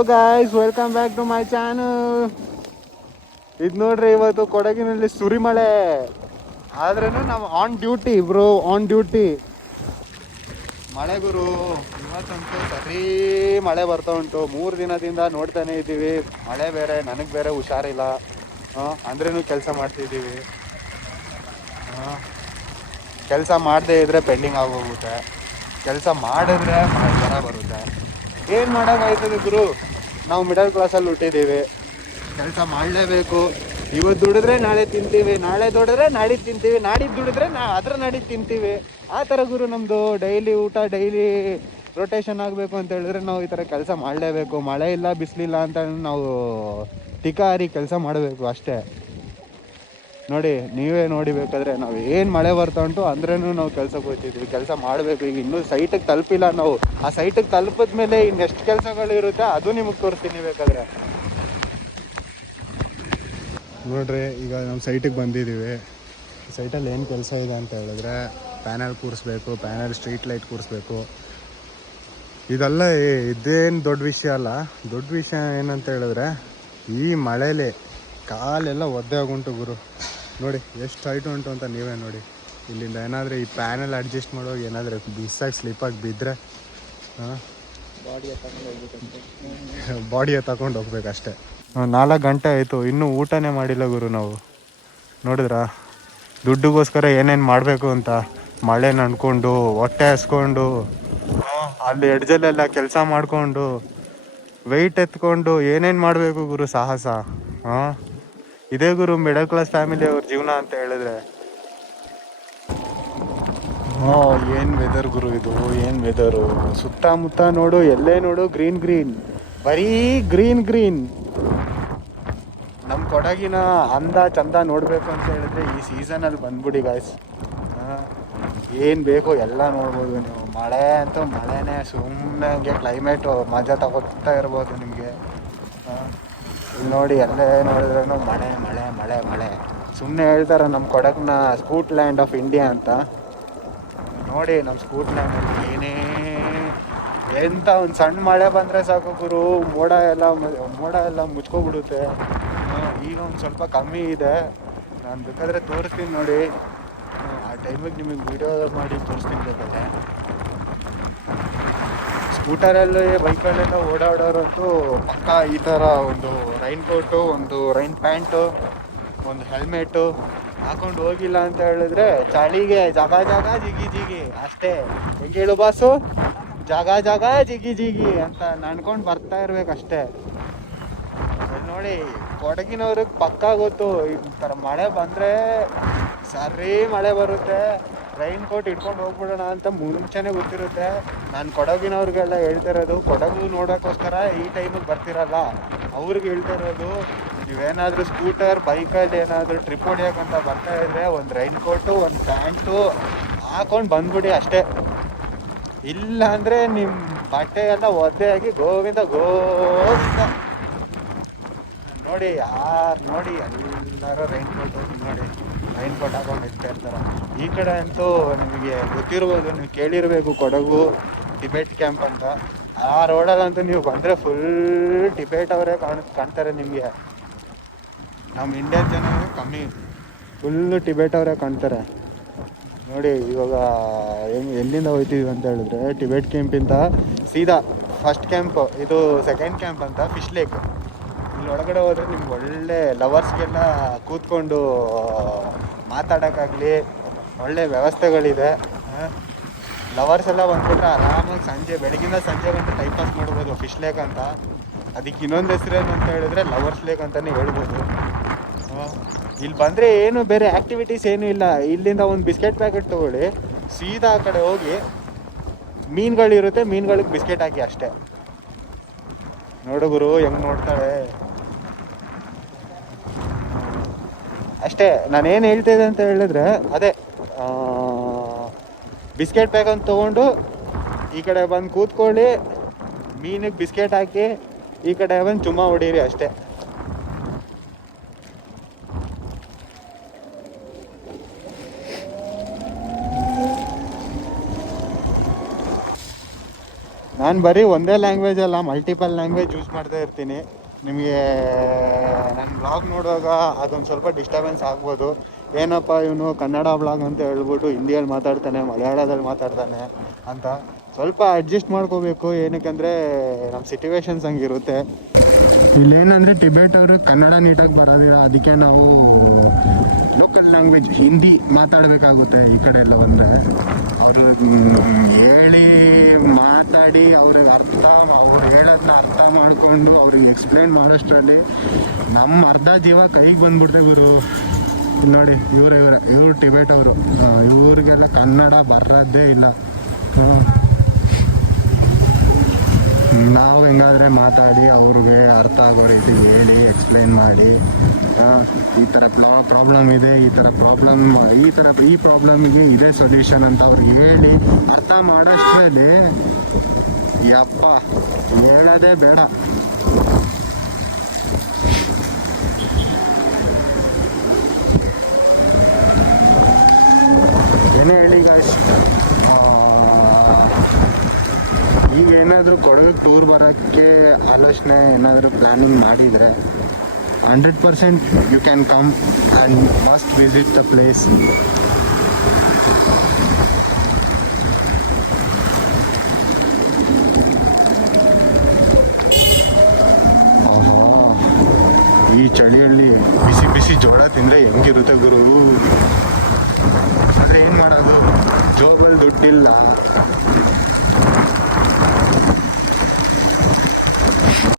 Hello guys, welcome back to my channel. ಇದು ನೋಡ್ರಿ, ಇವತ್ತು ಕೊಡಗಿನಲ್ಲಿ ಸುರಿಮಳೆ ಆದ್ರೂ ನಾವು on duty bro, on duty. ಮಳೆ ಗುರು, ಇವತ್ತಂತೂ ಸರಿ ಮಳೆ ಬರ್ತಾ ಉಂಟು. 3 ದಿನದಿಂದ ನೋಡ್ತಾನೆ ಇದ್ದೀವಿ. ಮಳೆ ಬೇರೆ, ನನಗೆ ಬೇರೆ ಹುಷಾರಿಲ್ಲ. ಅಂದ್ರೂ ಕೆಲಸ ಮಾಡ್ತಿದ್ದೀವಿ. ಕೆಲಸ ಮಾಡದೇ ಇದ್ರೆ ಪೆಂಡಿಂಗ್ ಆಗೋಗುತ್ತೆ, ಕೆಲಸ ಮಾಡಿದ್ರೆ ಮಳೆ ಬರುತ್ತೆ. ಏನು ಮಾಡೋಕ್ಕಾಯ್ತದೆ ಗುರು, ನಾವು ಮಿಡಲ್ ಕ್ಲಾಸಲ್ಲಿ ಹುಟ್ಟಿದ್ದೀವಿ. ಕೆಲಸ ಮಾಡಲೇಬೇಕು. ಇವತ್ತು ದುಡಿದ್ರೆ ನಾಳೆ ತಿಂತೀವಿ, ನಾಳೆ ದುಡಿದ್ರೆ ನಾಡಿದ್ದು ತಿಂತೀವಿ, ನಾಡಿದ್ದು ದುಡಿದ್ರೆ ಅದ್ರ ನಾಡಿದ್ದು ತಿಂತೀವಿ. ಆ ಥರ ಗುರು ನಮ್ಮದು ಡೈಲಿ ಊಟ, ಡೈಲಿ ರೊಟೇಷನ್ ಆಗಬೇಕು ಅಂತ ಹೇಳಿದ್ರೆ ನಾವು ಈ ಥರ ಕೆಲಸ ಮಾಡಲೇಬೇಕು. ಮಳೆ ಇಲ್ಲ ಬಿಸಿಲಿಲ್ಲ ಅಂತ ನಾವು ತಿಕಾರಿ ಕೆಲಸ ಮಾಡಬೇಕು ಅಷ್ಟೇ. ನೋಡಿ, ನೀವೇ ನೋಡಿ, ಬೇಕಾದ್ರೆ ನಾವು ಏನು ಮಳೆ ಬರ್ತಾ ಉಂಟು ಅಂದ್ರೂ ನಾವು ಕೆಲ್ಸಕ್ಕೆ ಹೋಗ್ತಿದ್ವಿ, ಕೆಲಸ ಮಾಡಬೇಕು. ಈಗ ಇನ್ನೂ ಸೈಟಿಗೆ ತಲುಪಿಲ್ಲ ನಾವು. ಆ ಸೈಟಿಗೆ ತಲುಪಿದ ಮೇಲೆ ಇನ್ನೆಷ್ಟು ಕೆಲಸಗಳು ಇರುತ್ತೆ ಅದು ನಿಮಗೆ ತೋರಿಸ್ತೀನಿ ಬೇಕಾದ್ರೆ. ನೋಡ್ರಿ, ಈಗ ನಮ್ಮ ಸೈಟಿಗೆ ಬಂದಿದ್ದೀವಿ. ಸೈಟಲ್ಲಿ ಏನು ಕೆಲಸ ಇದೆ ಅಂತ ಹೇಳಿದ್ರೆ, ಪ್ಯಾನಲ್ ಕೂರಿಸ್ಬೇಕು, ಪ್ಯಾನಲ್ ಸ್ಟ್ರೀಟ್ ಲೈಟ್ ಕೂರಿಸ್ಬೇಕು. ಇದೆಲ್ಲ ಇದೇನು ದೊಡ್ಡ ವಿಷಯ ಅಲ್ಲ. ದೊಡ್ಡ ವಿಷಯ ಏನಂತ ಹೇಳಿದ್ರೆ, ಈ ಮಳೆಲಿ ಕಾಲೆಲ್ಲ ಒದ್ದೆ ಆಗುಂಟು ಗುರು. ನೋಡಿ ಎಷ್ಟು ಹೈಟ್ ಉಂಟು ಅಂತ ನೀವೇ ನೋಡಿ. ಇಲ್ಲಿಂದ ಏನಾದರೂ ಈ ಪ್ಯಾನಲ್ ಅಡ್ಜಸ್ಟ್ ಮಾಡೋಗಿ ಏನಾದರೂ ಬಿಸಾಗಿ ಸ್ಲಿಪ್ಪಾಗಿ ಬಿದ್ದರೆ ಬಾಡಿಯ ತಗೊಂಡು ಹೋಗ್ಬೇಕಷ್ಟೆ. 4 ಗಂಟೆ ಆಯಿತು, ಇನ್ನೂ ಊಟನೇ ಮಾಡಿಲ್ಲ ಗುರು ನಾವು. ನೋಡಿದ್ರಾ, ದುಡ್ಡಿಗೋಸ್ಕರ ಏನೇನು ಮಾಡಬೇಕು ಅಂತ ಮಳೆ ನಡ್ಕೊಂಡು, ಹೊಟ್ಟೆ ಹಸ್ಕೊಂಡು, ಅಲ್ಲಿ ಎಡ್ಜಲ್ಲೆಲ್ಲ ಕೆಲಸ ಮಾಡಿಕೊಂಡು, ವೆಯ್ಟ್ ಎತ್ಕೊಂಡು ಏನೇನು ಮಾಡಬೇಕು ಗುರು, ಸಾಹಸ. ಇದೇ ಗುರು ಮಿಡಲ್ ಕ್ಲಾಸ್ ಫ್ಯಾಮಿಲಿ ಅವ್ರ ಜೀವನ ಅಂತ ಹೇಳಿದ್ರೆ. ಏನು ವೆದರ್ ಗುರು ಇದು, ಏನು ವೆದರು. ಸುತ್ತಮುತ್ತ ನೋಡು, ಎಲ್ಲೇ ನೋಡು ಗ್ರೀನ್ ಗ್ರೀನ್, ಬರೀ ಗ್ರೀನ್ ಗ್ರೀನ್. ನಮ್ಮ ಕೊಡಗಿನ ಅಂದ ಚಂದ ನೋಡಬೇಕು ಅಂತ ಹೇಳಿದ್ರೆ ಈ ಸೀಸನಲ್ಲಿ ಬಂದ್ಬಿಡಿ ಗಾಯ್ಸ್. ಏನು ಬೇಕೋ ಎಲ್ಲ ನೋಡ್ಬೋದು ನೀವು. ಮಳೆ ಅಂತೂ ಮಳೆನೇ, ಸುಮ್ಮನೆ ಹಂಗೆ ಕ್ಲೈಮೇಟು ಮಜಾ ತಗೋತಾ ಇರ್ಬೋದು ನಿಮಗೆ. ಇಲ್ಲಿ ನೋಡಿ, ಎಲ್ಲೇ ನೋಡಿದ್ರೂ ಮಳೆ ಮಳೆ ಮಳೆ ಮಳೆ. ಸುಮ್ಮನೆ ಹೇಳ್ತಾರೆ ನಮ್ಮ ಕೊಡಗನ್ನ ಸ್ಕೂಟ್ ಲ್ಯಾಂಡ್ ಆಫ್ ಇಂಡಿಯಾ ಅಂತ. ನೋಡಿ, ನಮ್ಮ ಸ್ಕೂಟ್ ಲ್ಯಾಂಡಲ್ಲಿ ಎಂಥ ಒಂದು ಸಣ್ಣ ಮಳೆ ಬಂದರೆ ಸಾಕು ಗುರು, ಮೋಡ ಎಲ್ಲ ಮುಚ್ಕೊಬಿಡುತ್ತೆ. ಈಗ ಒಂದು ಸ್ವಲ್ಪ ಕಮ್ಮಿ ಇದೆ. ನಾನು ಬೇಕಾದರೆ ತೋರಿಸ್ತೀನಿ ನೋಡಿ, ಆ ಟೈಮಿಗೆ ನಿಮಗೆ ವಿಡಿಯೋ ಮಾಡಿ ತೋರಿಸ್ತೀನಿ ಬೇಕಾದ್ರೆ. ಸ್ಕೂಟರಲ್ಲಿ, ಬೈಕಲ್ಲೆಲ್ಲ ಓಡಾಡೋರಂತೂ ಪಕ್ಕ ಈ ಥರ ಒಂದು ರೈನ್ ಕೋಟು, ಒಂದು ರೈನ್ ಪ್ಯಾಂಟು, ಒಂದು ಹೆಲ್ಮೆಟು ಹಾಕೊಂಡು ಹೋಗಿಲ್ಲ ಅಂತ ಹೇಳಿದ್ರೆ ಚಳಿಗೆ ಜಾಗ ಜಾಗ ಜಿಗಿ ಜಿಗಿ ಅಷ್ಟೇ. ಹೆಂಗೆ ಹೇಳು ಬಾಸು, ಜಾಗ ಜಾಗ ಜಿಗಿ ಜಿಗಿ ಅಂತ ನನ್ಕೊಂಡು ಬರ್ತಾ ಇರ್ಬೇಕಷ್ಟೇ. ನೋಡಿ, ಕೊಡಗಿನವ್ರಿಗೆ ಪಕ್ಕ ಗೊತ್ತು, ಈ ಥರ ಮಳೆ ಬಂದರೆ ಸರಿ ಮಳೆ ಬರುತ್ತೆ, ರೈನ್ ಕೋಟ್ ಇಟ್ಕೊಂಡು ಹೋಗ್ಬಿಡೋಣ ಅಂತ ಮುಂಚೆನೇ ಗೊತ್ತಿರುತ್ತೆ. ನಾನು ಕೊಡಗಿನವ್ರಿಗೆಲ್ಲ ಹೇಳ್ತಿರೋದು, ಕೊಡಗು ನೋಡೋಕ್ಕೋಸ್ಕರ ಈ ಟೈಮಿಗೆ ಬರ್ತಿರಲ್ಲ ಅವ್ರಿಗೆ ಹೇಳ್ತಾ ಇರೋದು, ನೀವೇನಾದರೂ ಸ್ಕೂಟರ್, ಬೈಕಲ್ಲಿ ಏನಾದರೂ ಟ್ರಿಪ್ ಹೊಡಿಯೋಕ್ಕಂತ ಬರ್ತಾ ಇದ್ರೆ ಒಂದು ರೈನ್ ಕೋಟು, ಒಂದು ಪ್ಯಾಂಟು ಹಾಕೊಂಡು ಬಂದ್ಬಿಡಿ ಅಷ್ಟೇ. ಇಲ್ಲ ಅಂದರೆ ನಿಮ್ಮ ಬಟ್ಟೆ ಎಲ್ಲ ಒದ್ದೆ ಆಗಿ ಗೋವಿಂದ ಗೋವಿಂದ. ನೋಡಿ, ನೋಡಿ ಎಲ್ಲರೂ ರೈನ್ ಕೋಟ್ ನೋಡಿ, ರೈನ್ ಕೋಟ್ ಹಾಕೊಂಡು ಇರ್ತಾ ಇರ್ತಾರೆ. ಈ ಕಡೆ ಅಂತೂ ನಿಮಗೆ ಗೊತ್ತಿರ್ಬೋದು, ನೀವು ಕೇಳಿರಬೇಕು, ಕೊಡಗು ಟಿಬೆಟ್ ಕ್ಯಾಂಪ್ ಅಂತ. ಆ ರೋಡಲ್ಲಂತೂ ನೀವು ಬಂದರೆ ಫುಲ್ ಟಿಬೆಟ್ ಅವರೇ ಕಾಣ್ತಾರೆ ನಿಮಗೆ. ನಮ್ಮ ಇಂಡಿಯನ್ ಜನ ಕಮ್ಮಿ, ಫುಲ್ಲು ಟಿಬೆಟ್ ಅವರೇ ಕಾಣ್ತಾರೆ. ನೋಡಿ, ಇವಾಗ ಎಲ್ಲಿಂದ ಹೋಗ್ತೀವಿ ಅಂತ ಹೇಳಿದ್ರೆ, ಟಿಬೆಟ್ ಕ್ಯಾಂಪಿಂದ ಸೀದಾ ಫಸ್ಟ್ ಕ್ಯಾಂಪ್, ಇದು ಸೆಕೆಂಡ್ ಕ್ಯಾಂಪ್ ಅಂತ ಫಿಶ್ ಲೇಕ್. ಇಲ್ಲಿ ಒಳಗಡೆ ಹೋದರೆ ನಿಮ್ಗೆ ಒಳ್ಳೆ ಲವರ್ಸ್ಗೆಲ್ಲ ಕೂತ್ಕೊಂಡು ಮಾತಾಡೋಕ್ಕಾಗಲಿ ಒಳ್ಳೆ ವ್ಯವಸ್ಥೆಗಳಿದೆ. ಲವರ್ಸ್ ಎಲ್ಲ ಬಂದ್ಬಿಟ್ರೆ ಆರಾಮಾಗಿ ಸಂಜೆ, ಬೆಳಗಿಂದ ಸಂಜೆ ಗಂಟೆ ಟೈಮ್ ಪಾಸ್ ಮಾಡ್ಬೋದು. ಫಿಶ್ ಲೇಕ್ ಅಂತ, ಅದಕ್ಕೆ ಇನ್ನೊಂದು ಹೆಸರೇನು ಅಂತ ಹೇಳಿದ್ರೆ ಲವರ್ಸ್ ಲೇಕ್ ಅಂತಲೇ ಹೇಳ್ಬೋದು. ಇಲ್ಲಿ ಬಂದರೆ ಏನು ಬೇರೆ ಆ್ಯಕ್ಟಿವಿಟೀಸ್ ಏನೂ ಇಲ್ಲ. ಇಲ್ಲಿಂದ ಒಂದು ಬಿಸ್ಕೆಟ್ ಪ್ಯಾಕೆಟ್ ತೊಗೊಳ್ಳಿ, ಸೀದಾ ಆ ಕಡೆ ಹೋಗಿ ಮೀನುಗಳಿರುತ್ತೆ, ಮೀನುಗಳಿಗೆ ಬಿಸ್ಕೆಟ್ ಹಾಕಿ ಅಷ್ಟೇ. ನೋಡು ಗುರು ಹೆಂಗೆ ನೋಡ್ತಾಳೆ ಅಷ್ಟೇ. ನಾನೇನು ಹೇಳ್ತಾಯಿದ್ದೆ ಅಂತ ಹೇಳಿದ್ರೆ ಅದೇ, ಬಿಸ್ಕೆಟ್ ಪ್ಯಾಕನ್ನು ತೊಗೊಂಡು ಈ ಕಡೆ ಬಂದು ಕೂತ್ಕೊಳ್ಳಿ, ಮೀನಿಗೆ ಬಿಸ್ಕೆಟ್ ಹಾಕಿ ಈ ಕಡೆ ಬಂದು ಚುಮ್ಮ ಹೊಡೀರಿ ಅಷ್ಟೇ. ನಾನು ಬರೀ ಒಂದೇ ಲ್ಯಾಂಗ್ವೇಜ್ ಅಲ್ಲ, ಮಲ್ಟಿಪಲ್ ಲ್ಯಾಂಗ್ವೇಜ್ ಯೂಸ್ ಮಾಡ್ತಾ ಇರ್ತೀನಿ. ನಿಮಗೆ ನನ್ನ ಬ್ಲಾಗ್ ನೋಡುವಾಗ ಅದೊಂದು ಸ್ವಲ್ಪ ಡಿಸ್ಟರ್ಬೆನ್ಸ್ ಆಗ್ಬೋದು. ಏನಪ್ಪ ಇವನು ಕನ್ನಡ ಬ್ಲಾಗ್ ಅಂತ ಹೇಳ್ಬಿಟ್ಟು ಹಿಂದಿಯಲ್ಲಿ ಮಾತಾಡ್ತಾನೆ, ಮಲಯಾಳದಲ್ಲಿ ಮಾತಾಡ್ತಾನೆ ಅಂತ ಸ್ವಲ್ಪ ಅಡ್ಜಸ್ಟ್ ಮಾಡ್ಕೋಬೇಕು. ಏನಕ್ಕಂದರೆ ನಮ್ಮ ಸಿಚುವೇಶನ್ಸ್ ಹಂಗಿರುತ್ತೆ. ಇಲ್ಲೇನಂದರೆ ಟಿಬೇಟ್ ಅವರು ಕನ್ನಡ ನೀಟಾಗಿ ಬರೋದಿಲ್ಲ, ಅದಕ್ಕೆ ನಾವು ಲೋಕಲ್ ಲ್ಯಾಂಗ್ವೇಜ್ ಹಿಂದಿ ಮಾತಾಡಬೇಕಾಗುತ್ತೆ. ಈ ಕಡೆ ಎಲ್ಲ ಬಂದರೆ ಅವರು ಹೇಳಿ ಮಾತಾಡಿ ಅವ್ರು ಹೇಳೋದನ್ನ ಅರ್ಥ ಮಾಡಿಕೊಂಡು ಅವ್ರಿಗೆ ಎಕ್ಸ್ಪ್ಲೇನ್ ಮಾಡೋಷ್ಟರಲ್ಲಿ ನಮ್ಮ ಅರ್ಧ ಜೀವ ಕೈಗೆ ಬಂದ್ಬಿಡ್ತೆ ಗುರು. ಇಲ್ಲಿ ನೋಡಿ, ಇವರು ಟಿಬೇಟ್ ಅವರು, ಇವ್ರಿಗೆಲ್ಲ ಕನ್ನಡ ಬರೋದೇ ಇಲ್ಲ. ನಾವು ಹೆಂಗಾದ್ರೆ ಮಾತಾಡಿ ಅವ್ರಿಗೆ ಅರ್ಥ ಆಗೋ ರೀತಿ ಹೇಳಿ ಎಕ್ಸ್ಪ್ಲೇನ್ ಮಾಡಿ, ಈ ಥರ ಪ್ರಾಬ್ಲಮ್ ಇದೆ, ಈ ಪ್ರಾಬ್ಲಮಿಗೆ ಇದೇ ಸೊಲ್ಯೂಷನ್ ಅಂತ ಅವ್ರಿಗೆ ಹೇಳಿ ಅರ್ಥ ಮಾಡೋಷ್ಟರಲ್ಲಿ ಯಪ್ಪ ಹೇಳೋದೇ ಬೇಡ. ಏನೇ ಹೇಳಿ ಗಾಯ್ಸ್, ಈಗ ಏನಾದರೂ ಕೊಡಗಿಗೆ ಟೂರ್ ಬರೋಕ್ಕೆ ಆಲೋಚನೆ ಏನಾದರೂ ಪ್ಲ್ಯಾನಿಂಗ್ ಮಾಡಿದರೆ 100% you can come and must visit the place. ಈ ಚಳಿಯಲ್ಲಿ ಬಿಸಿ ಬಿಸಿ ಜೋಳ ತಿಂದರೆ ಹೆಂಗಿರುತ್ತೆ ಗುರು. ಆದರೆ ಏನು ಮಾಡೋದು, ಜೋಬಲ್ಲಿ ದುಡ್ಡಿಲ್ಲ,